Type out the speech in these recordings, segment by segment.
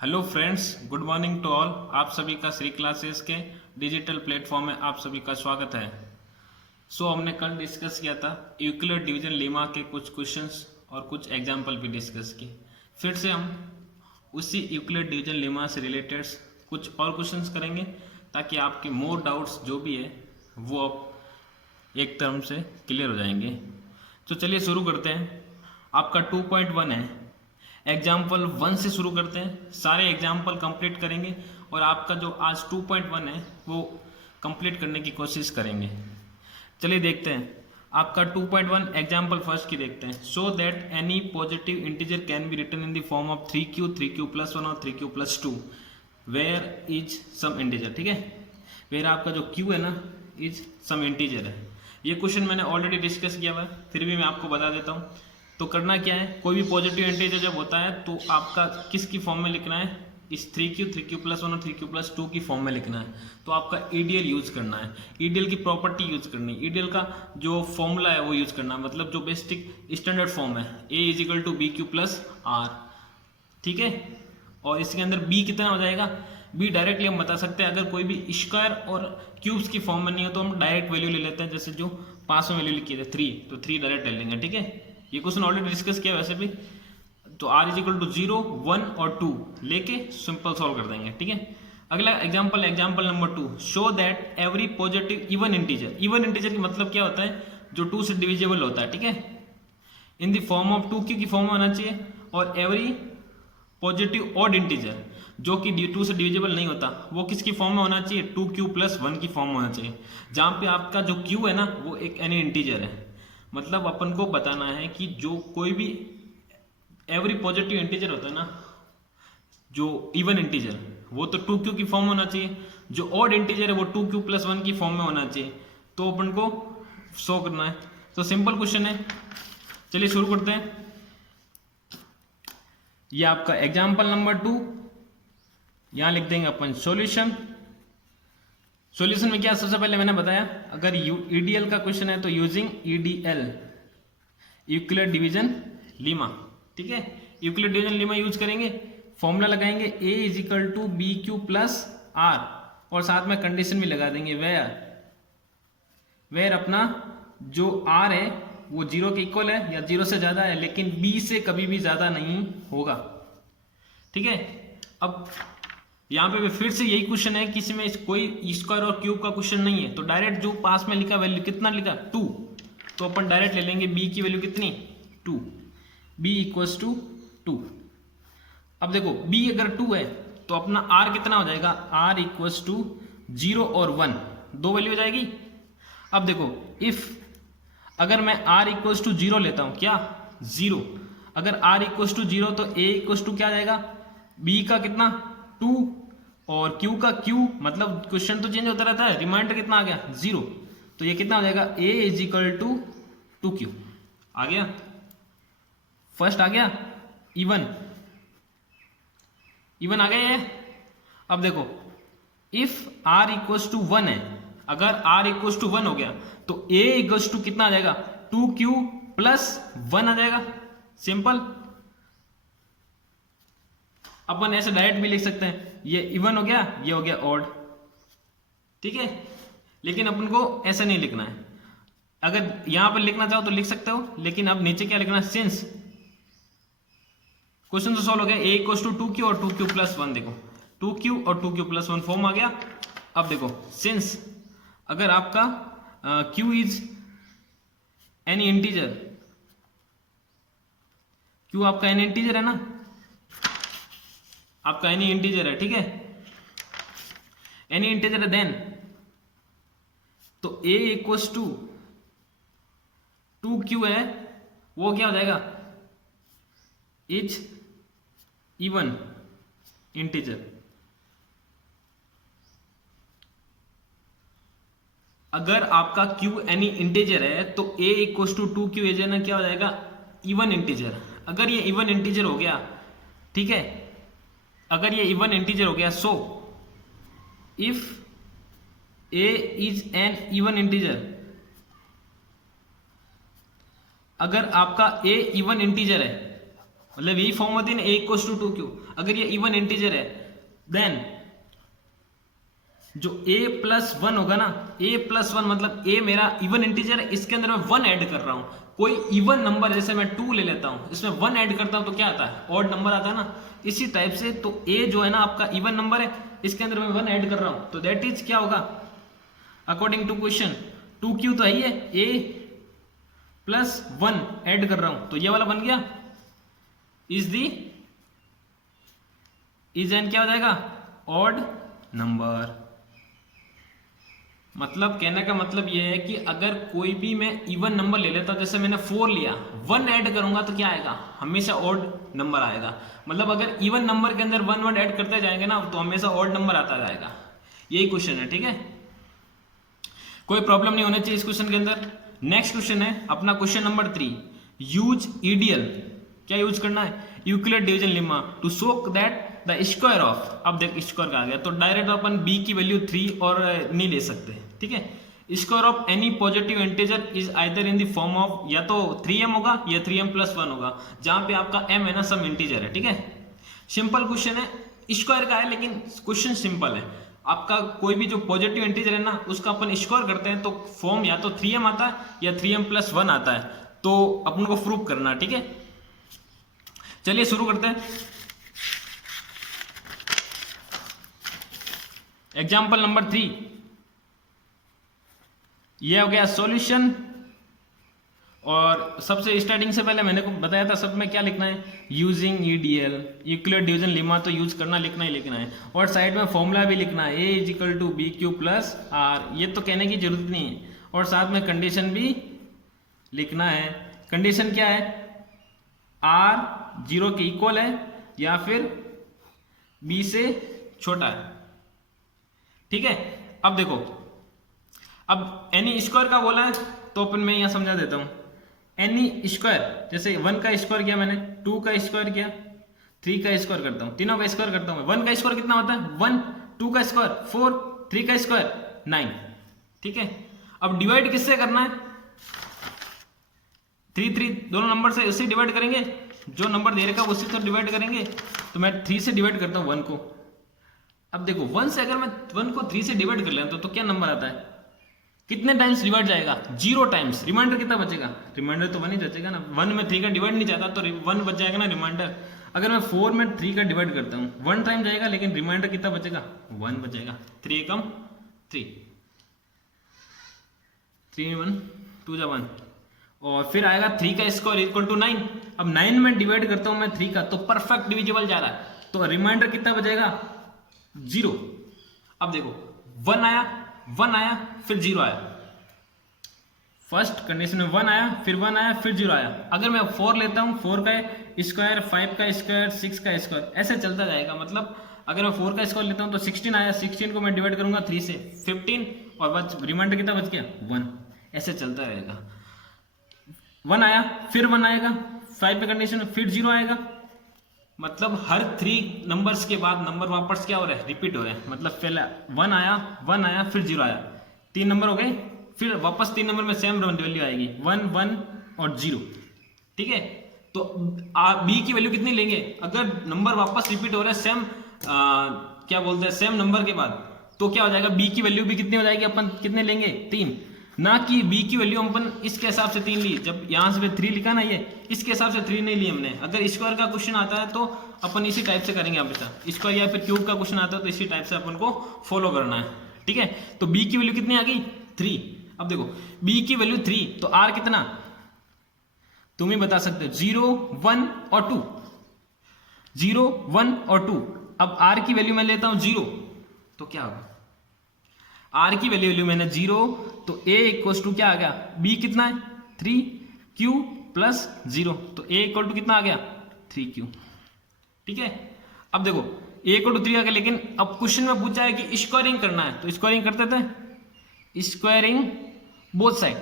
Hello friends, good morning to all. आप सभी का श्री क्लासेस के डिजिटल प्लेटफॉर्म में आप सभी का स्वागत है। हमने कल डिस्कस किया था यूक्लिड डिवीजन लेमा के कुछ क्वेश्चंस और कुछ एग्जाम्पल भी डिस्कस किए। फिर से हम उसी यूक्लिड डिवीजन लेमा से रिलेटेड कुछ और क्वेश्चंस करेंगे ताकि आपके मोर डाउट्स जो भी है वो अब एक टर्म से क्लियर हो जाएंगे। तो चलिए शुरू करते हैं। आपका 2.1 है, एग्जाम्पल 1 से शुरू करते हैं। सारे एग्जाम्पल कंप्लीट करेंगे और आपका जो आज 2.1 है वो कंप्लीट करने की कोशिश करेंगे। चलिए देखते हैं। आपका 2.1 एग्जाम्पल फर्स्ट की देखते हैं। So that any positive integer can be written in the form of 3q, 3q+1 और 3q+2 where is some integer. ठीक है, वेयर आपका जो q है ना इज सम इंटीजर है। ये क्वेश्चन मैंने ऑलरेडी डिस्कस किया हुआ है, फिर भी मैं आपको बता देता हूँ। तो करना क्या है, कोई भी पॉजिटिव इंटीजर जब होता है तो आपका किसकी फॉर्म में लिखना है, इस 3q, 3q+1 और 3q+2 की फॉर्म में लिखना है। तो आपका ईडीएल यूज करना है, ईडीएल की प्रॉपर्टी यूज करनी है, ईडीएल का जो फॉर्मूला है वो यूज करना है, मतलब जो बेसिक स्टैंडर्ड फॉर्म है a=bq+r। ठीक है, और इसके अंदर b कितना हो जाएगा, b डायरेक्टली हम बता सकते हैं। अगर कोई भी स्क्वायर और क्यूब्स की फॉर्म में नहीं हो तो हम डायरेक्ट वैल्यू ले लेते हैं, जैसे जो पास में वैल्यू लिखी है 3, तो 3 डायरेक्ट ले लेंगे। ठीक है, ये क्वेश्चन ऑलरेडी डिस्कस किया वैसे भी। तो r=0, 1 और 2 लेके सिंपल सॉल्व कर देंगे। ठीक है, अगला example, example number 2। Show that every positive even integer, even integer की मतलब क्या होता है, जो 2 से डिविजिबल होता है। ठीक है, इन द फॉर्म ऑफ 2q की फॉर्म में होना चाहिए, और एवरी पॉजिटिव ऑड इंटीजर जो कि 2 से डिविजिबल नहीं होता वो किसकी फॉर्म में होना चाहिए, 2q+1 की फॉर्म में होना चाहिए, जहां पे आपका जो q है ना वो एक एनी इंटीजर है। मतलब अपन को बताना है कि जो कोई भी एवरी पॉजिटिव इंटीजर होता है ना, जो इवन इंटीजर, वो तो 2q की फॉर्म में होना चाहिए, जो ऑड इंटीजर है वो 2q+1 की फॉर्म में होना चाहिए। तो अपन को शो करना है। तो सिंपल क्वेश्चन है, चलिए शुरू करते हैं। ये आपका एग्जाम्पल नंबर 2, यहां लिख देंगे अपन सॉल्यूशन। सॉल्यूशन में क्या, सबसे पहले मैंने बताया अगर ईडीएल का क्वेश्चन है तो using EDL, Euclid division Lima. ठीक है, यूक्लिड डिवीजन लीमा यूज करेंगे, फॉर्मूला लगाएंगे a=bq+r और साथ में कंडीशन भी लगा देंगे वेयर अपना जो r है वो 0 के इक्वल है या 0 से ज्यादा है, लेकिन b से कभी भी ज्यादा नहीं होगा। ठीक है, अब यहाँ पे भी फिर से यही क्वेश्चन है कि इसमें कोई स्क्वायर और क्यूब का क्वेश्चन नहीं है, तो डायरेक्ट जो पास में लिखा वैल्यू कितना लिखा 2, तो अपन डायरेक्ट ले लेंगे b की वैल्यू कितनी 2, b=2। अब देखो b अगर 2 है तो अपना r कितना हो जाएगा, r=0 और 1, 2 वैल्यू हो जाएगी। अब देखो इफ अगर मैं r=0 लेता हूं, क्या 0, अगर r=0 तो a= क्या आ जाएगा, b का कितना 2 और q का q, मतलब क्वेश्चन तो चेंज होता रहता है, रिमाइंडर कितना आ गया 0, तो ये कितना हो जाएगा a=2q। आ गया, फर्स्ट आ गया इवन आ गया ये। अब देखो इफ r=1 है, अगर r=1 हो गया तो a= कितना आ जाएगा 2q+1 आ जाएगा। सिंपल, अपन ऐसे डायरेक्ट भी लिख सकते हैं, ये इवन हो गया, ये हो गया ऑड। ठीक है, लेकिन अपन को ऐसा नहीं लिखना है। अगर यहां पर लिखना चाहो तो लिख सकते हो, लेकिन अब नीचे क्या लिखना है, सिंस। क्वेश्चन तो सॉल्व हो गया, a=2q और 2q+1, देखो 2q और 2q+1 फॉर्म आ गया। अब देखो सिंस अगर आपका q is any integer, q आपका एनी इंटीजर है ना, आपका एनी इंटीजर है। ठीक है, एनी इंटीजर है देन तो a=2q है, वो क्या हो जाएगा, इज इवन इंटीजर। अगर आपका q एनी इंटीजर है तो a=2q ये ना क्या हो जाएगा, इवन इंटीजर। अगर ये इवन इंटीजर हो गया, ठीक है, अगर ये इवन इंटीजर हो गया, so if a is an even integer, अगर आपका a इवन इंटीजर है मतलब यही फॉर्म होती है ना, a=2q। अगर ये इवन इंटीजर है देन जो a+1 होगा ना, a+1 मतलब a मेरा इवन इंटीजर है, इसके अंदर मैं 1 ऐड कर रहा हूं। कोई इवन नंबर जैसे मैं 2 ले लेता हूं, इसमें 1 ऐड करता हूं तो क्या आता है, ऑड नंबर आता है ना। इसी टाइप से तो a जो है ना आपका इवन नंबर है, इसके अंदर मैं 1 ऐड कर रहा हूं, तो दैट इज क्या होगा अकॉर्डिंग टू क्वेश्चन 2q तो है ही है, a+1 ऐड कर रहा हूं तो ये वाला बन गया इज एन क्या हो जाएगा, ऑड नंबर। मतलब कहने का मतलब ये है कि अगर कोई भी मैं इवन नंबर ले लेता हूं, जैसे मैंने 4 लिया, 1 ऐड करूंगा तो क्या आएगा, हमेशा ऑड नंबर आएगा। मतलब अगर इवन नंबर के अंदर 1 ऐड करते जाएंगे ना तो हमेशा ऑड नंबर आता जाएगा। यही क्वेश्चन है, ठीक है, कोई प्रॉब्लम नहीं होना चाहिए इस क्वेश्चन के अंदर। नेक्स्ट क्वेश्चन है अपना क्वेश्चन नंबर 3, यूज ईडीएल। क्या यूज करना है, Euclid division lemma to show that the square of. अब देख स्क्वायर का आ गया तो डायरेक्ट अपन b की वैल्यू 3 और नहीं ले सकते, ठीक है। Square of any positive integer is either in the form of या तो 3m होगा या 3m+1 होगा, जहां पे आपका m है ना सम इंटीजर है, ठीक है। सिंपल क्वेश्चन है, स्क्वायर का है लेकिन क्वेश्चन सिंपल है। आपका कोई भी जो पॉजिटिव इंटीजर है ना उसका अपन स्क्वायर करते हैं तो फॉर्म या तो 3m आता है या 3m+1 आता है, तो अपन को प्रूव करना, ठीक है। चलिए शुरू करते हैं। एग्जाम्पल नंबर 3, ये हो गया सॉल्यूशन। और सबसे स्टार्टिंग से पहले मैंने को बताया था सब में क्या लिखना है, using EDL Euclid division lemma, तो यूज करना लिखना ही लिखना है। और साइड में फॉर्मूला भी लिखना है, a = bq + r, ये तो कहने की जरूरत नहीं है। और साथ में कंडीशन भी लिखना है। कंडीशन क्या है, r 0 के इक्वल है या फिर b से छोटा है, ठीक है। अब देखो, अब एनी स्क्वायर का बोला है तो अपन मैं यहां समझा देता हूं। एनी स्क्वायर, जैसे 1 का स्क्वायर किया मैंने, 2 का स्क्वायर किया, 3 का स्क्वायर करता हूं, तीनों का स्क्वायर करता हूं। 1 का स्क्वायर कितना होता है 1, 2 का स्क्वायर 4, 3 का स्क्वायर 9, ठीक है। अब डिवाइड किससे करना है, 3 3 दोनों नंबर से उससे डिवाइड करेंगे, जो नंबर दे रखा उससे तो डिवाइड करेंगे। तो मैं 3 से डिवाइड करता हूं 1 को। अब देखो 1 से अगर मैं 1 को 3 से डिवाइड कर लेता तो क्या नंबर आता है, कितने टाइम्स डिवाइड जाएगा, 0 टाइम्स। रिमाइंडर कितना बचेगा, रिमाइंडर तो 1 ही बचेगा ना। 1 में 3 का डिवाइड नहीं जाता तो 1 बच जाएगा ना रिमाइंडर। अगर मैं 4 में 3 का डिवाइड करता हूँ 1 टाइम जाएगा, लेकिन रिमाइंडर कितना बचेगा 1 बचेगा। 3 एकम 3, 3 1 2 जा 1, और फिर आएगा 3 का स्क्वायर इक्वल टू 9। अब 9 में डिवाइड करता हूं मैं 3 का, तो परफेक्ट डिविजिबल जा रहा है, तो रिमाइंडर कितना बचेगा 0। अब देखो 1 आया, 1 आया, फिर 0 आया। फर्स्ट कंडीशन में 1 आया, फिर 1 आया, फिर 0 आया। अगर मैं 4 लेता हूं, 4 का स्क्वायर, 5 का स्क्वायर, 6 का स्क्वायर, ऐसे चलता जाएगा। मतलब अगर मैं 4 का स्क्वायर लेता हूं तो 16 आया, 16 को मैं डिवाइड करूंगा 3 से 15, और बस रिमाइंडर कितना बच गया 1। ऐसे चलता रहेगा। 1 आया, फिर 1 आएगा, 5 पे कंडीशन, फिर 0 आएगा। मतलब हर 3 नंबर्स के बाद नंबर वापस क्या हो रहा है, रिपीट हो रहा है। मतलब पहले 1 आया, 1 आया, फिर 0 आया, 3 नंबर हो गए, फिर वापस 3 नंबर में सेम वैल्यू आएगी 1 1 और 0, ठीक है। तो बी की वैल्यू कितनी लेंगे, अगर नंबर वापस रिपीट हो रहा है सेम क्या बोलते हैं सेम नंबर के बाद, तो क्या हो जाएगा बी की वैल्यू भी कितनी हो जाएगी, अपन कितने लेंगे 3। ना कि b की वैल्यू अपन इसके हिसाब से 3 ली, जब यहां से 3 लिखा ना, ये इसके हिसाब से 3 नहीं ली हमने। अगर स्क्वायर का क्वेश्चन आता है तो अपन इसी टाइप से करेंगे हमेशा, स्क्वायर या फिर क्यूब का क्वेश्चन आता है तो इसी टाइप से अपन को फॉलो करना है, ठीक है। तो b की वैल्यू कितनी आ गई 3। अब देखो b की वैल्यू 3, तो r कितना तुम ही बता सकते हो, 0 1 और 2, 0 1 और 2। अब r की वैल्यू मैं लेता हूं 0, तो क्या होगा, r की वैल्यू मैंने 0, तो a इक्वल टू क्या आ गया, b कितना है 3q प्लस 0, तो a इक्वल टू कितना आ गया 3q, ठीक है। अब देखो a इक्वल टू 3 आ गया, लेकिन अब क्वेश्चन में पूछा है कि स्क्वायरिंग करना है, तो स्क्वायरिंग करते थे, squaring both side,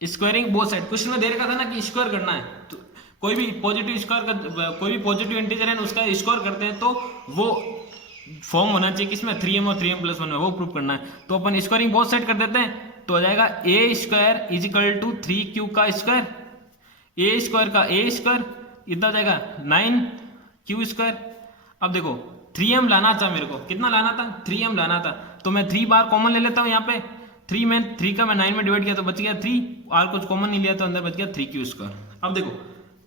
squaring both side. Question में दे रखा था ना कि स्क्वायर करना है, तो कोई भी पॉजिटिव स्क्वायर का कोई भी पॉजिटिव इंटीजर है उसका स्क्वायर करते हैं तो वो फॉर्म होना चाहिए किसमें 3m और 3m+1 में, वो प्रूव करना है। तो अपन स्क्वायरिंग बहुत सेट कर देते हैं, तो हो जाएगा a² is equal to 3q का स्क्वायर ए स्क्वायर का ए स्क्वायर इतना हो जाएगा 9q²। अब देखो 3m लाना था मेरे को, कितना लाना था 3m लाना था, तो मैं 3 बार कॉमन ले लेता हूँ यहाँ पे। 3 का मैं 9 में डिवाइड किया तो बच गया 3, और कुछ कॉमन नहीं लिया तो अंदर बच गया 3q²। अब देखो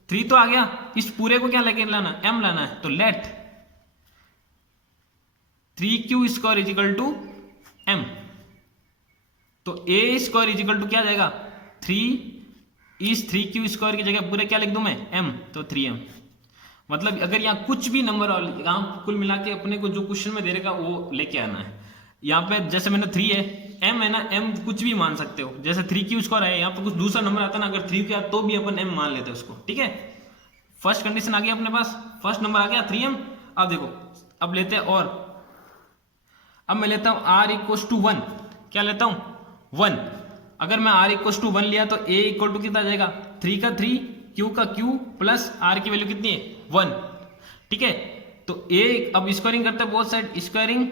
3 तो आ गया, इस पूरे को क्या लेके लाना m लाना है, तो late 3q² is equal to m। तो a² इजिकल टू क्या जाएगा 3 इस 3q² की जगह पूरे क्या लिख दूं मैं m, तो 3m। मतलब अगर यहाँ कुछ भी नंबर यहाँ कुल मिला के अपने को जो क्वेश्चन में दे रहेगा वो लेके आना है। यहाँ पे जैसे मैंने 3 है, m है ना, m कुछ भी मान सकते हो, जैसे 3q² है, यहाँ पे कुछ दूसरा नंबर आता ना, अगर 3 किया तो भी अपन m मान लेते हैं उसको, ठीक है। फर्स्ट कंडीशन आ गई अपने पास, फर्स्ट नंबर आ गया 3m। अब देखो अब लेते हैं, और अब मैं लेता हूं r = 1, क्या लेता हूं 1। अगर मैं r = 1 लिया तो a = कितना जाएगा 3 का 3, q का q प्लस r की वैल्यू कितनी है 1, ठीक है। तो a अब स्क्वायरिंग करते हैं both side, squaring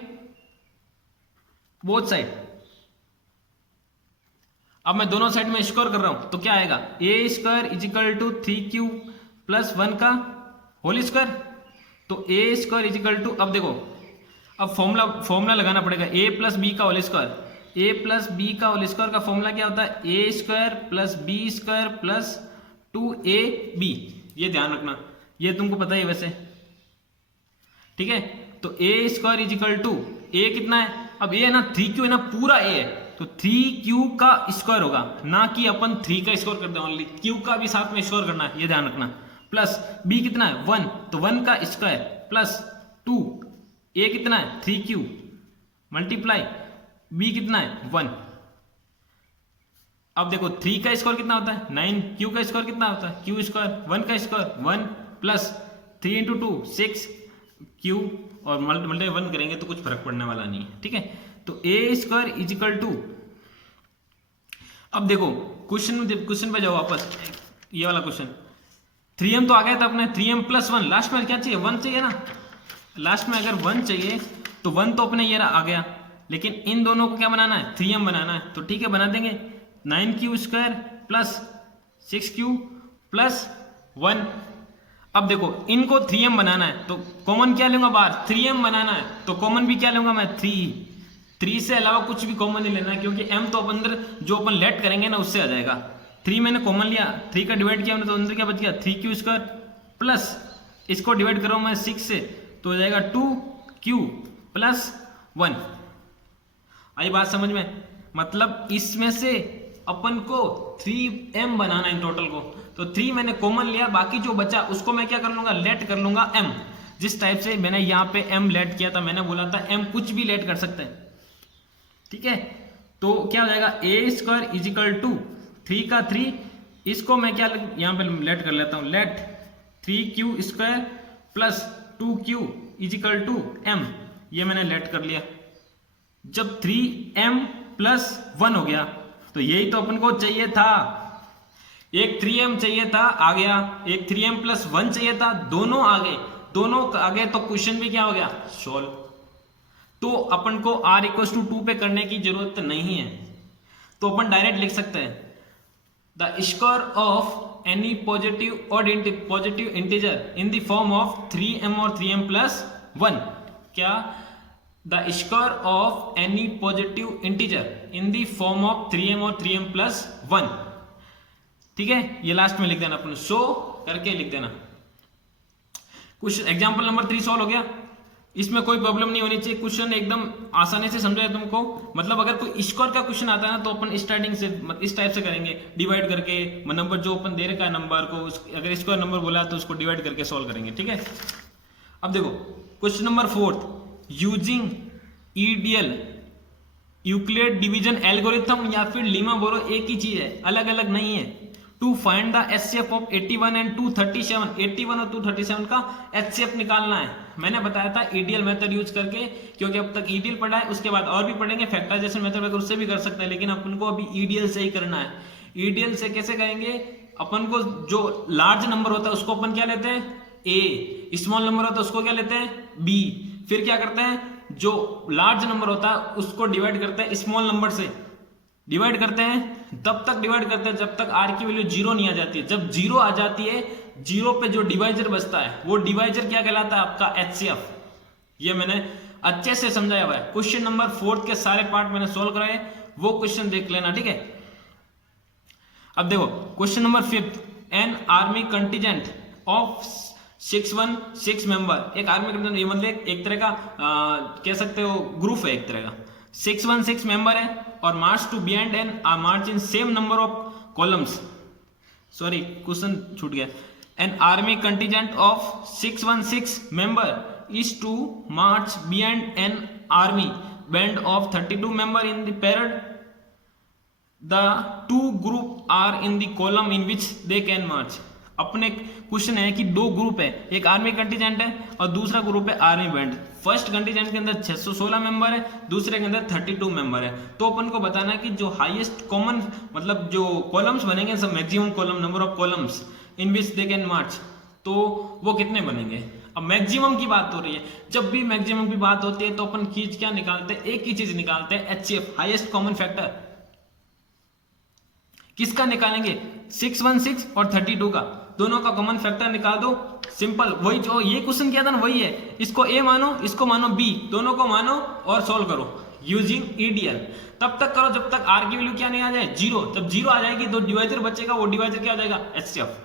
both side. अब मैं दोनों साइड में स्क्वायर कर रहा हूं तो क्या आएगा a² = 3q + 1 का होल स्क्वायर। तो a², अब देखो अब फॉर्मूला लगाना पड़ेगा a + b का होल स्क्वायर। a + b का होल स्क्वायर का फॉर्मूला क्या होता है a² + b² + 2ab। ये ध्यान रखना, ये तुमको पता है वैसे, ठीक है। तो a² a कितना है, अब a है ना 3q है ना, पूरा a है, तो 3q का स्क्वायर होगा, ना कि अपन 3 का स्क्वायर कर दें, ओनली q का भी साथ में स्क्वायर करना है, ये ध्यान रखना। प्लस b कितना है 1, तो 1 का स्क्वायर प्लस 2, a कितना है 3q मल्टीप्लाई b कितना है 1। अब देखो 3 का स्क्वायर कितना होता है 9, q का स्क्वायर कितना होता है q², 1 का स्क्वायर 1 प्लस 3 × 2 6 q, और मल्टीप्लाई 1 करेंगे तो कुछ फर्क पड़ने वाला नहीं है, ठीक है। तो a² = अब देखो क्वेश्चन पे जाओ वापस, ये वाला क्वेश्चन 3m तो आ गया था अपने, 3m + 1, लास्ट में क्या चाहिए 1 चाहिए ना, लास्ट में अगर 1 चाहिए तो 1 तो अपने ये आ गया, लेकिन इन दोनों को क्या बनाना है 3m बनाना है, तो ठीक है बना देंगे 9q² + 6q + 1। अब देखो इनको 3m बनाना है तो कॉमन क्या लूंगा बाहर 3m बनाना है, तो कॉमन भी क्या लूंगा मैं 3 से अलावा कुछ भी कॉमन नहीं लेना है, क्योंकि m तो अंदर जो अपन लेट करेंगे ना उससे आ जाएगा। 3 मैंने कॉमन लिया, 3 का डिवाइड किया तो अंदर क्या बच गया 3q² प्लस इसको डिवाइड कर रहा हूं मैं 6 से, तो हो जाएगा 2q + 1। आई बात समझ में, मतलब इसमें से अपन को 3m बनाना है टोटल को, तो 3 मैंने कॉमन लिया, बाकी जो बचा उसको मैं क्या कर लूंगा लेट कर लूंगा m। जिस टाइप से मैंने यहाँ पे m लेट किया था, मैंने बोला था m कुछ भी लेट कर सकते हैं, ठीक है। तो क्या हो जाएगा a² = 3 का 3, इसको मैं क्या यहाँ पे लेट कर लेता हूँ, लेट 3q² + 2q = m, ये मैंने लेट कर लिया। जब 3m + 1 हो गया तो यही तो अपन को चाहिए था, एक 3m चाहिए था आ गया, एक 3m + 1 चाहिए था, दोनों आ गए, दोनों आ गए तो क्वेश्चन भी क्या हो गया सॉल्व। तो अपन को r = 2 पे करने की जरूरत नहीं है, तो अपन डायरेक्ट लिख सकते हैं the square of any positive integer in the form of 3m और 3m + 1। क्या the square of any positive integer in the form of 3m और 3m + 1, ठीक है। ये लास्ट में लिख देना, अपन शो करके लिख देना। क्वेश्चन एग्जांपल नंबर 3 सॉल्व हो गया, इसमें कोई प्रॉब्लम नहीं होनी चाहिए, क्वेश्चन एकदम आसानी से समझाए तुमको। मतलब अगर कोई स्क्वायर का क्वेश्चन आता है ना तो अपन स्टार्टिंग से इस टाइप से करेंगे, डिवाइड करके नंबर जो अपन दे रखा है नंबर को, अगर स्क्वायर नंबर बोला तो उसको डिवाइड करके सॉल्व करेंगे, ठीक है। अब देखो question number 4, using EDL Euclid division algorithm या फिर लीमा बोरो एक ही चीज है, अलग अलग नहीं है। To find the HCF of 81 and 237, 81 और 237 का एचसीएफ निकालना है। मैंने बताया था ईडीएल मेथड यूज करके, क्योंकि अब तक ईडीएल पढ़ा है, उसके बाद और भी पढ़ेंगे फैक्टराइजेशन मेथड अगर उससे भी कर सकते हैं, लेकिन अपन को अभी ईडीएल से ही करना है। ईडीएल से कैसे करेंगे, अपन को जो लार्ज नंबर होता है उसको अपन क्या लेते हैं ए, स्मॉल नंबर होता है उसको क्या लेते हैं बी, फिर क्या करते हैं जो लार्ज नंबर होता है उसको डिवाइड करते हैं स्मॉल नंबर से, डिवाइड करते हैं तब तक डिवाइड करते हैं जब तक आर की वैल्यू जीरो नहीं आ जाती है। जब जीरो आ जाती है, जीरो पे जो डिवाइजर बचता है वो डिवाइजर क्या कहलाता है? आपका एचसीएफ। ये मैंने अच्छे से समझाया हुआ है। क्वेश्चन नंबर 4 के सारे पार्ट मैंने सोल्व कराए, वो क्वेश्चन देख लेना, ठीक है। अब देखो question number 5, N army contingent of 616 member. एक आर्मी कंटीजेंट ये मतलब एक तरह का कह सकते हो ग्रुप है, एक तरह का 616 मेंबर है और march to beyond an march in same number of columns. Sorry question छूट गया। An army contingent of 616 member is to march beyond an army band of 32 member in the parade. The two group are in the column in which they can march. अपने question है कि दो group है, एक army contingent है और दूसरा group है आर्मी बैंड। फर्स्ट कंटीजेंट के अंदर 616 मेंबर है, दूसरे के अंदर 32 मेंबर है। तो अपन को बताना है कि जो हाईएस्ट कॉमन मतलब जो कॉलम्स बनेंगे, सब maximum column number of columns in which they can march, तो वो कितने बनेंगे। अब मैक्सिमम की बात हो रही है, जब भी मैक्सिमम की बात होती है तो अपन चीज क्या निकालते हैं? एक ही चीज निकालते हैं, एचसीएफ, हाईएस्ट कॉमन फैक्टर। किसका निकालेंगे? 616 और 32 का, दोनों का कॉमन फैक्टर निकाल दो। सिंपल, वही जो ये क्वेश्चन किया था ना वही है। इसको ए मानो, इसको मानो बी, दोनों को मानो और सोल्व करो यूजिंग ईडीएल। तब तक करो जब तक आर की वैल्यू क्या नहीं आ जाए? जीरो। जब जीरो आ जाएगी तो डिवाइजर बचेगा, वो डिवाइजर क्या आ जाएगा? एचसीएफ।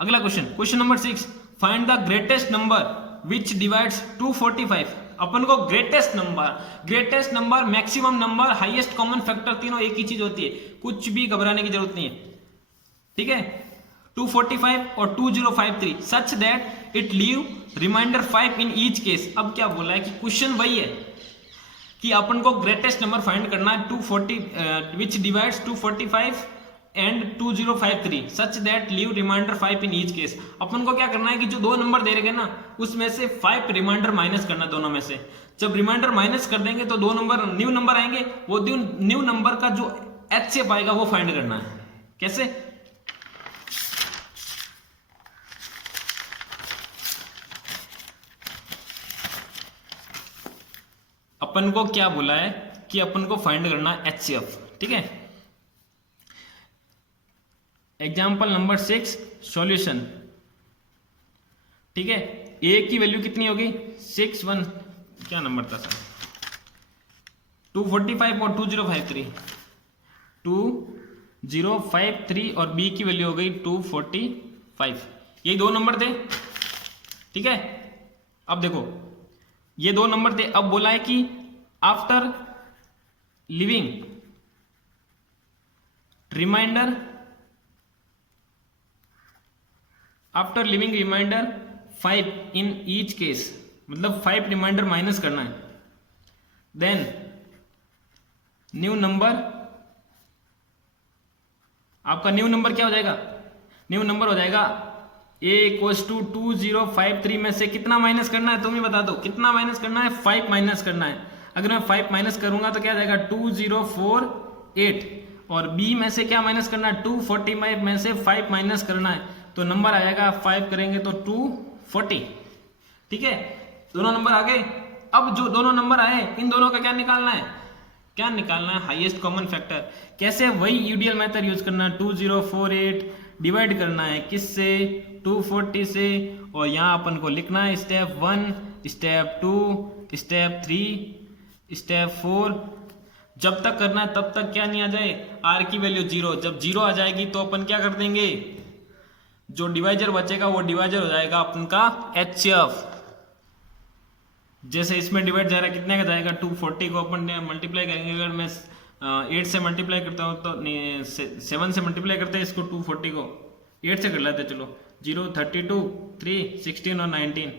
अगला question, question number 6, find the greatest number which divides 245। अपन को greatest number, maximum number, highest common factor, तीनों एक ही चीज होती है, कुछ भी घबराने की जरूरत नहीं है, ठीक है। 245 और 2053 such that it leave remainder 5 in each case. अब क्या बोला है कि क्वेश्चन वही है कि अपन को ग्रेटेस्ट नंबर फाइंड करना है 240 which divides 245 and 2053 such that leave remainder 5 in each case. अपन को क्या करना है कि जो दो नंबर दे रहे ना उसमें से 5 रिमाइंडर माइनस करना, दोनों में से। जब रिमाइंडर माइनस कर देंगे तो दो नंबर न्यू नंबर आएंगे, वो न्यू नंबर का जो एचसीएफ आएगा वो फाइंड करना है। कैसे? अपन को क्या बोला है कि अपन को फाइंड करना है एचसीएफ, ठीक है। एग्जाम्पल नंबर 6 सॉल्यूशन, ठीक है। ए की वैल्यू कितनी होगी? 61 क्या नंबर था सर? 245 और 2053, 2053 और बी की वैल्यू हो गई 245। ये दो नंबर थे, ठीक है। अब देखो ये दो नंबर थे। अब बोला है कि after leaving remainder 5 in each case, मतलब 5 रिमाइंडर माइनस करना है। देन न्यू नंबर, आपका न्यू नंबर क्या हो जाएगा? न्यू नंबर हो जाएगा a इक्वल्स टू 2053 में से कितना माइनस करना है? तुम ही बता दो कितना माइनस करना है? 5 माइनस करना है। अगर मैं 5 माइनस करूंगा तो क्या आ जाएगा? 2048। और b में से क्या माइनस करना है? 245 में से 5 माइनस करना है, तो नंबर आएगा 5 करेंगे तो 240, ठीक है। दोनों नंबर आ गए। अब जो दोनों नंबर आए इन दोनों का क्या निकालना है? क्या निकालना है? Highest common factor. कैसे? वही यूडीएल मेथड यूज करना है। 2048 डिवाइड करना है किससे? 240 से। और यहाँ अपन को लिखना है स्टेप 1, स्टेप 2, स्टेप 3, स्टेप 4। जब तक करना है तब तक क्या नहीं आ जाए? आर की वैल्यू जीरो। जब जीरो आ जाएगी तो अपन क्या कर देंगे? जो डिवाइजर बचेगा वो डिवाइजर हो जाएगा अपन का एचसीएफ। जैसे इसमें डिवाइड जा रहा है, कितने का जाएगा? 240 को अपन मल्टीप्लाई करेंगे। अगर मैं 8 से मल्टीप्लाई करता हूँ तो 7 से मल्टीप्लाई करते हैं इसको, 240 को 8 से कर लेते हैं। चलो 0, 32, 3, 16 और 19,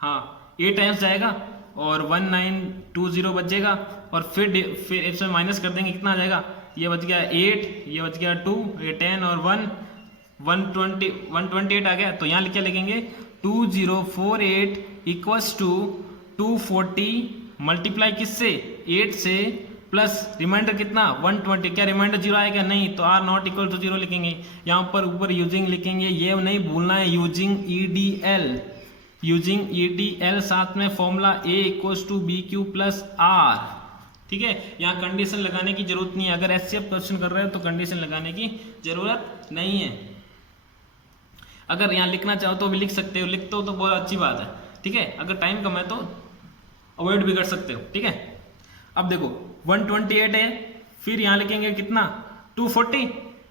हाँ 8 टाइम्स जाएगा और 1920 बचेगा। और फिर इसमें माइनस कर देंगे, कितना आ जाएगा? ये बच गया 8, ये बच गया 2, ये 10 और 128 आ गया। तो यहाँ क्या लिखेंगे? 2048 इक्वल्स टू 240 मल्टीप्लाई किससे? 8 से, प्लस रिमाइंडर कितना? 120। क्या रिमाइंडर जीरो आएगा? नहीं, तो R not equal to zero लिखेंगे। यहाँ पर ऊपर यूजिंग लिखेंगे, ये नहीं भूलना है, यूजिंग ईडीएल। यूजिंग ईडीएल साथ में formula A equals to B Q plus R. ठीक है, यहाँ कंडीशन लगाने की जरूरत नहीं है। अगर एचसीएफ क्वेश्चन कर रहे हो तो कंडीशन लगाने की जरूरत नहीं है। अगर यहाँ लिखना चाहो तो भी लिख सकते हो, लिखते हो तो बहुत अच्छी बात है। ठीक है, अगर टाइम कम है तो अवॉइड भी कर सकते हो। ठीक है, अब देखो 128 है, फिर यहाँ लिखेंगे कितना 240,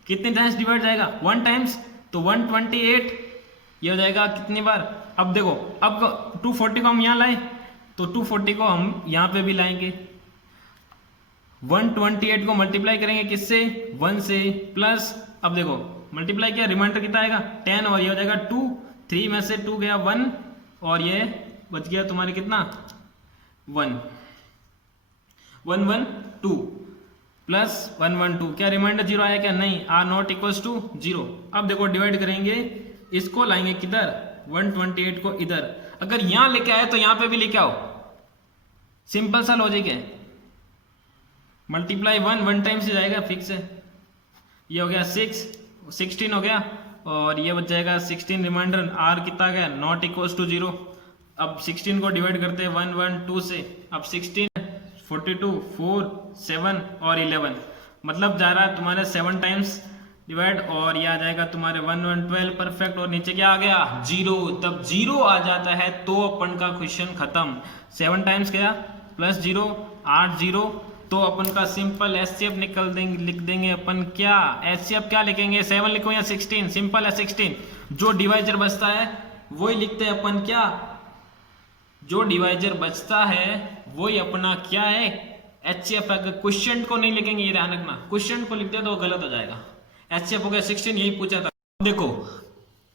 कितने टाइम्स डिवाइड जाएगा 1 टाइम्स, तो 128 ये हो जाएगा कितनी बार। अब देखो, अब 240 को हम यहाँ लाए तो 240 को हम यहाँ पे भी लाएंगे। 128 को मल्टीप्लाई करेंगे किससे 1 से, प्लस अब देखो मल्टीप्लाई किया, रिमाइंडर कितना आएगा 10 और ये हो जाएगा 2, 3 में से 2 गया 1 और ये बच गया तुम्हारे कितना 1, 112 प्लस 112, क्या रिमाइंडर 0 आया क्या, नहीं, आर नॉट इक्वल्स टू 0। अब देखो डिवाइड करेंगे, इसको लाएंगे किधर 128 को इधर, अगर यहां लेके आए तो यहां पे भी लेके आओ, सिंपल सा लॉजिक है। मल्टीप्लाई 1 टाइम से जाएगा फिक्स है, ये हो गया 16 हो गया और ये बच जाएगा 16, रिमाइंडर आर कितना गया नॉट इक्वल्स टू 0। अब 16 को डिवाइड करते हैं 112 से, अब 16 42 4 7 और 11, मतलब जा रहा है तुम्हारे 7 टाइम्स डिवाइड और ये आ जाएगा तुम्हारे 112 परफेक्ट, और नीचे क्या आ गया 0। तब 0 आ जाता है तो अपन का क्वेश्चन खत्म। 7 टाइम्स गया प्लस 0 8 0, तो अपन का सिंपल एचसीएफ निकल देंगे, लिख देंगे अपन क्या एचसीएफ क्या लिखेंगे 7 लिखो या 16, सिंपल है 16। जो डिवाइजर बचता है वही लिखते हैं अपन, क्या जो डिवाइजर बचता है वही अपना क्या है एचसीएफ। अगर क्वेश्चन को नहीं लिखेंगे, ये ध्यान रखना, क्वेश्चन को लिखते तो गलत हो जाएगा। एचसीएफ हो गया 16, यही पूछा था। देखो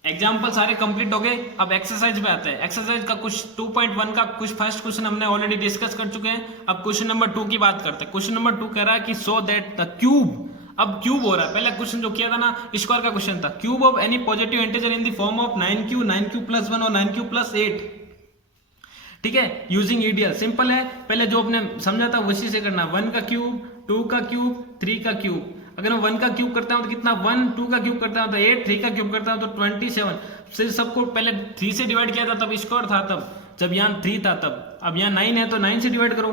एग्जाम्पल सारे कंप्लीट हो गए, अब एक्सरसाइज पे आते हैं। एक्सरसाइज का कुछ 2.1 का कुछ फर्स्ट क्वेश्चन हमने ऑलरेडी डिस्कस कर चुके हैं। अब क्वेश्चन नंबर 2 की बात करते हैं। क्वेश्चन नंबर 2 कह रहा है कि सो दैट द क्यूब, अब क्यूब हो रहा है, पहला क्वेश्चन जो किया था ना स्क्वायर का क्वेश्चन था, cube of any positive integer in the form of 9q plus 1 और 9q प्लस 8, ठीक है, यूजिंग ईडीएल। सिंपल है, पहले जो आपने समझा था उसी से करना, 1 का क्यूब 2 का क्यूब 3 का क्यूब। अगर मैं 1 का क्यूब करता हूं तो कितना 1, 2 का क्यूब करता हूं तो 8, 3 का क्यूब करता हूं तो 27। फिर सबको पहले 3 से डिवाइड किया था तब स्क्वायर था, तब जब यहाँ 3 था तब। अब यहाँ 9 है तो 9 से डिवाइड करो,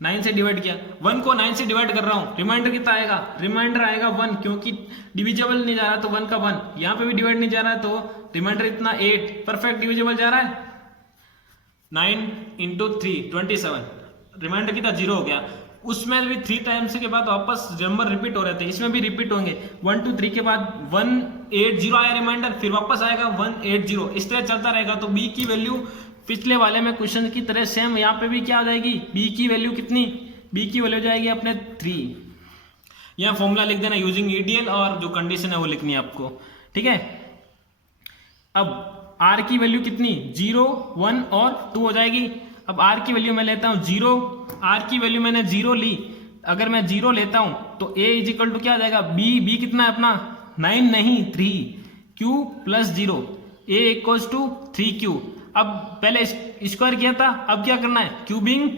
9 से डिवाइड किया, 1 को 9 से डिवाइड कर रहा हूं, रिमाइंडर कितना आएगा, रिमाइंडर आएगा 1, क्योंकि डिविजिबल नहीं जा रहा तो 1 का 1, यहाँ पे भी डिवाइड नहीं जा रहा है तो रिमाइंडर इतना 8, परफेक्ट डिविजिबल जा रहा है। 9 इंटू 3 27, रिमाइंडर कितना 0 हो गया। उसमें भी 3 टाइम्स के बाद वापस नंबर रिपीट हो रहे थे, इसमें भी रिपीट होंगे। 1 2 3 के बाद 180 आया रिमाइंडर, फिर वापस आएगा 180, इस तरह चलता रहेगा। तो बी की वैल्यू पिछले वाले में क्वेश्चन की तरह सेम यहाँ पे भी क्या आ जाएगी, बी की वैल्यू कितनी, बी की वैल्यू जाएगी अपने 3। यहाँ फॉर्मूला लिख देना यूजिंग ईडीएल, और जो कंडीशन है वो लिखनी है आपको, ठीक है। अब आर की वैल्यू कितनी 0 1 और 2 हो जाएगी। अब आर की वैल्यू मैं लेता हूं 0, आर की वैल्यू मैंने 0 ली, अगर मैं 0 लेता हूं तो a इज इक्वल टू क्या आ जाएगा, b कितना है अपना 9 नहीं 3, q plus 0, a equals to 3q। अब पहले स्क्वायर किया था, अब क्या करना है क्यूबिंग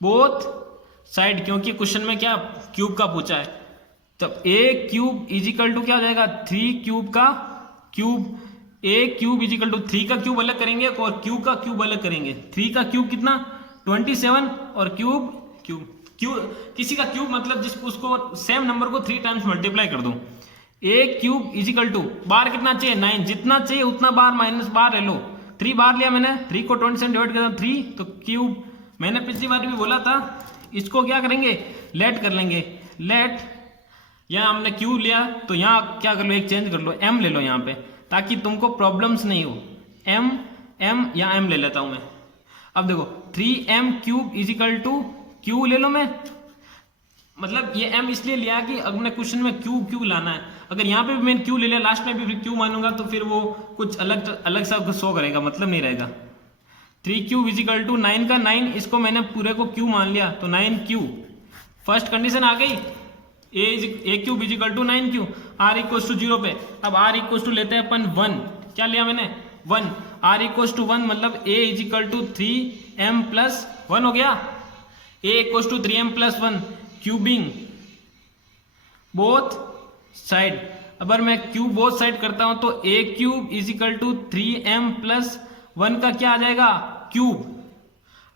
बोथ साइड, क्योंकि क्वेश्चन में क्या क्यूब का पूछा है। तब a cube is equal to क्या हो जाएगा 3 क्यूब का cube, a cube is equal to 3 का क्यूब अलग करेंगे और q का क्यूब अलग करेंगे। 3 का क्यूब कितना 27 और क्यूब किसी का क्यूब मतलब जिसको उसको सेम नंबर को 3 टाइम्स मल्टीप्लाई कर दूं। a cube is equal to बार कितना चाहिए 9, जितना चाहिए उतना बार माइनस बार ले लो। 3 बार लिया मैंने, 3 को 27 डिवाइड कर 3 तो क्यूब, मैंने पिछली बार भी बोला था इसको क्या करेंगे लेट कर लेंगे, लेट, यहाँ हमने क्यूब लिया तो यहाँ क्या कर लो एक चेंज कर लो, m ले लो यहाँ पे ताकि तुमको प्रॉब्लम्स नहीं हो। m या m ले लेता हूं मैं। अब देखो 3m cube is equal to Q ले लो, मैं मतलब ये m इसलिए लिया कि अपने क्वेश्चन में क्यू लाना है। अगर यहाँ पे भी मैंने क्यू ले लिया लास्ट में भी क्यू मानूंगा तो फिर वो कुछ अलग सा शो करेगा, मतलब नहीं रहेगा। 3 क्यूब इज इक्वल टू 9 का 9, इसको मैंने पूरे को क्यू मान लिया तो 9 क्यू, फर्स्ट कंडीशन आ गई। a cube is equal to 9 Q, r equal to 0 पे। अब r इक्वल टू लेते हैं अपन 1, क्या लिया मैंने 1, r इक्वल टू 1 मतलब a is equal to 3m plus 1 हो गया, a equal to 3m plus 1 cubing both side. अगर मैं क्यूब बोथ साइड करता हूं तो a cube is equal to 3m plus 1 का क्या आ जाएगा क्यूब।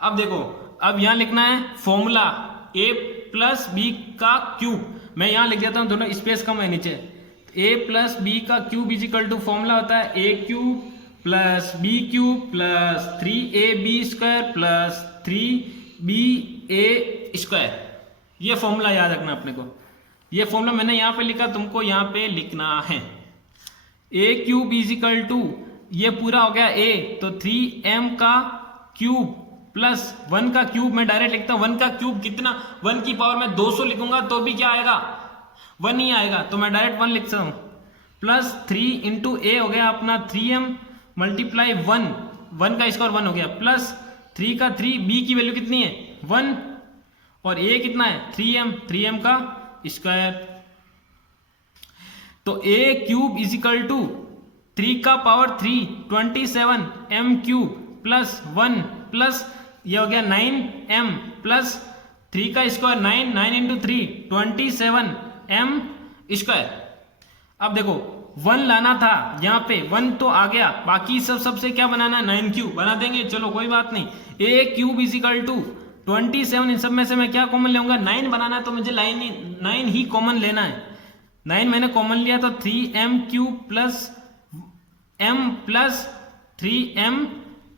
अब देखो अब यहाँ लिखना है फॉर्मूला a प्लस बी का क्यूब, मैं यहाँ लिख देता हूँ, दोनों स्पेस कम है नीचे। a प्लस बी का cube is equal to formula होता है a cube plus B cube plus 3ab square plus 3ba square. ये फॉर्मूला याद रखना अपने को, ये फॉर्मूला मैंने यहाँ पे लिखा, तुमको यहाँ पे लिखना है। a cube is equal to, ये पूरा हो गया a, तो 3m का क्यूब प्लस 1 का क्यूब, मैं डायरेक्ट लिखता हूँ 1 का क्यूब कितना, 1 की पावर में 200 लिखूंगा तो भी क्या आएगा, 1 ही आएगा, तो मैं डायरेक्ट 1 लिखता हूँ। प्लस 3 इंटू ए हो गया अपना 3m मल्टीप्लाई 1 का स्क्वायर 1 हो गया, प्लस 3 का 3, b की वैल्यू कितनी है 1 और a कितना है 3m का स्क्वायर। तो a cube is equal to 3 का power 3 27m cube plus 1 plus ये हो गया 9m प्लस 3 का स्क्वायर 9 इंटू 3 27m स्क्वायर। अब देखो 1 लाना था यहाँ पे, 1 तो आ गया, बाकी सबसे क्या बनाना है 9 क्यूब बना देंगे, चलो कोई बात नहीं। a cube is equal to 27, इन सब में से मैं क्या कॉमन लूंगा 9 बनाना है, तो मुझे 9 ही कॉमन लेना है। 9 मैंने कॉमन लिया तो 3m cube plus m plus 3m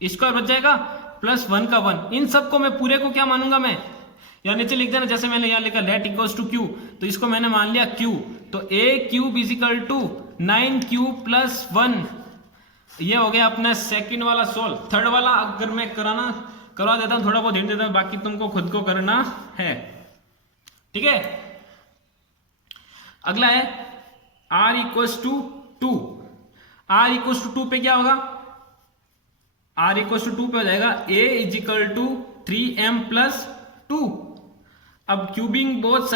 square बच जाएगा प्लस 1 का 1। इन सबको मैं पूरे को क्या मानूंगा मैं, या नीचे लिख देना जैसे मैंने यहाँ लिखा लेट इक्वल्स टू क्यू, तो इसको मैंने मान लिया क्यू, तो a cube is equal to 9 cube plus 1। ये हो गया अपना सेकंड वाला सोल्व। थर्ड वाला अगर मैं करवा देता हूँ, थोड़ा बहुत हिंट देता हूँ, बाकी तुमको खुद को करना है, ठीक है। अगला है r equals to 2, r equals to 2 पे क्या होगा, r इक्वल्स टू 2 पे हो जाएगा a is equal to 3m plus 2। अब क्यूबिंग बोथ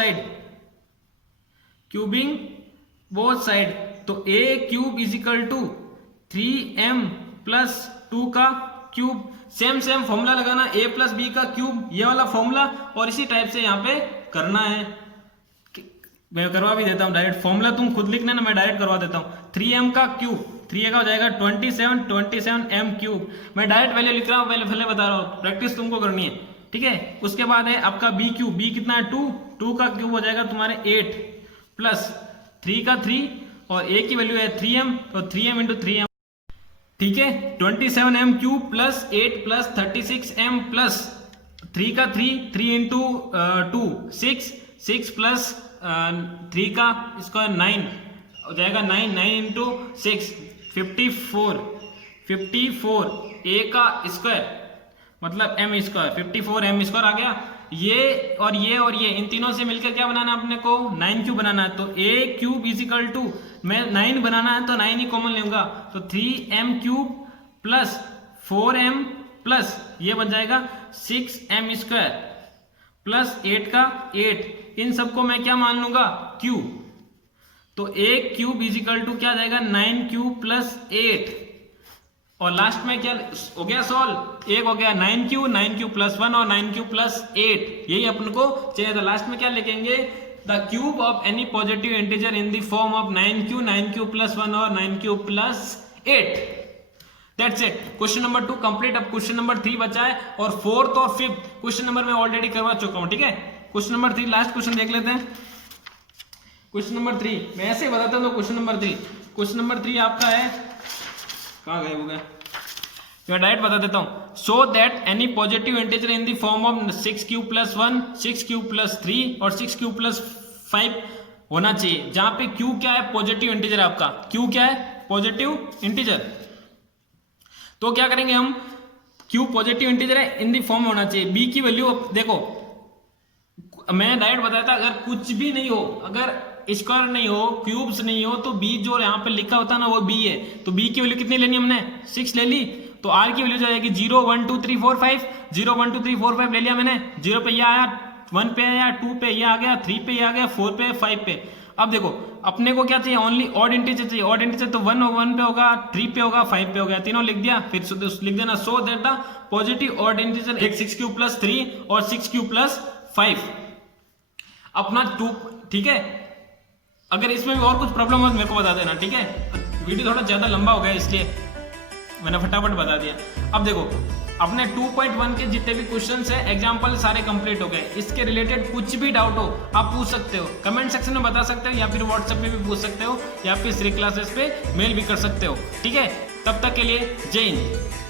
साइड, तो a cube is equal to 3m plus 2 का क्यूब। सेम फॉर्मूला लगाना, a प्लस बी का क्यूब, ये वाला फॉर्मूला, और इसी टाइप से यहाँ पे करना है। मैं करवा भी देता हूँ डायरेक्ट, फॉर्मूला तुम खुद लिखना ना, मैं डायरेक्ट करवा देता हूँ। 3m का क्यूब, 3a का हो जाएगा 27m क्यूब। मैं डायरेक्ट वैल्यू लिख रहा हूँ, पहले बता रहा हूँ, प्रैक्टिस तुमको करनी है, ठीक है। उसके बाद है आपका b क्यूब, b कितना है 2 का क्यूब हो जाएगा तुम्हारे 8 प्लस 3 का 3 और a की वैल्यू है 3m, तो 3m इंटू 3m, ठीक है। 27m cube plus 8 plus 36m plus 3 का 3 इंटू 2 6 प्लस 3 का स्क्वायर 9 हो जाएगा 9 इंटू 6 54 a का स्क्वायर मतलब m स्क्वायर, 54m स्क्वायर आ गया। ये और ये इन तीनों से मिलकर क्या बनाना है अपने को 9 क्यूब बनाना है, तो a cube is equal to, मैं 9 बनाना है तो 9 ही कॉमन लूंगा, तो 3m cube plus 4m plus ये बन जाएगा 6m स्क्वायर प्लस 8 का 8। इन सबको मैं क्या मान लूंगा क्यूब, तो a cube is equal to क्या जाएगा 9 क्यूब प्लस 8, और लास्ट में क्या हो गया सॉल्व, एक हो गया 9 क्यूब प्लस 1 और 9 क्यूब प्लस 8, यही अपन को चाहिए था। लास्ट में क्या लिखेंगे, the cube of any positive integer in the form of 9 cube plus 1 और 9 cube plus 8। That's it, question number 2 complete. अब क्वेश्चन नंबर 3 बचा है, और 4th और 5th क्वेश्चन नंबर मैं ऑलरेडी करवा चुका हूं, ठीक है। क्वेश्चन नंबर 3 लास्ट क्वेश्चन देख लेते हैं। क्वेश्चन नंबर 3 मैं ऐसे ही बताता हूँ। क्वेश्चन नंबर 3 आपका है, कहाँ गए हो गया, मैं डायरेक्ट बता देता हूँ। सो that any positive integer in the form of 6 cube plus 1, 6 cube plus 3 और 6 क्यूब प्लस 5 होना चाहिए, जहां पे क्यू क्या है पॉजिटिव इंटीजर, आपका क्यू क्या है पॉजिटिव इंटीजर। तो क्या करेंगे हम, क्यू पॉजिटिव इंटीजर है, इन द फॉर्म होना चाहिए। बी की वैल्यू देखो, मैंने डायरेक्ट बताया था, अगर कुछ भी नहीं हो, अगर स्क्वायर नहीं हो, क्यूब्स नहीं हो, तो बी जो यहाँ पे लिखा होता है ना वो बी है। तो बी की वैल्यू कितनी लेनी, हमने 6 ले ली, तो आर की वैल्यू जाएगी 0 1 2 3 4 5, 0 1 2 3 4 5 ले लिया मैंने, 0 पे ये आया, 1 पे आया, 2 पे ये आ गया, 3 पे ये आ गया, 4 पे 5 पे। अब देखो अपने को क्या चाहिए, ओनली ऑड इंटीजर चाहिए। ऑड इंटीजर तो 1 पे होगा, 3 पे होगा, 5 पे होगा, तीनों लिख दिया। फिर लिख देना so that the positive odd integer एक 6 क्यूब प्लस 3 और 6 क्यूब प्लस 5 अपना 2, ठीक है। अगर इसमें भी और कुछ प्रॉब्लम हो तो मेरे को बता देना, ठीक है। वीडियो थोड़ा ज्यादा लंबा हो गया इसलिए मैंने फटाफट बता दिया। अब देखो अपने 2.1 के जितने भी क्वेश्चंस है एग्जाम्पल सारे कंप्लीट हो गए। इसके रिलेटेड कुछ भी डाउट हो आप पूछ सकते हो, कमेंट सेक्शन में बता सकते हो या फिर व्हाट्सएप पे भी पूछ सकते हो या फिर श्री क्लासेस पे मेल भी कर सकते हो। ठीक है, तब तक के लिए जय हिंद।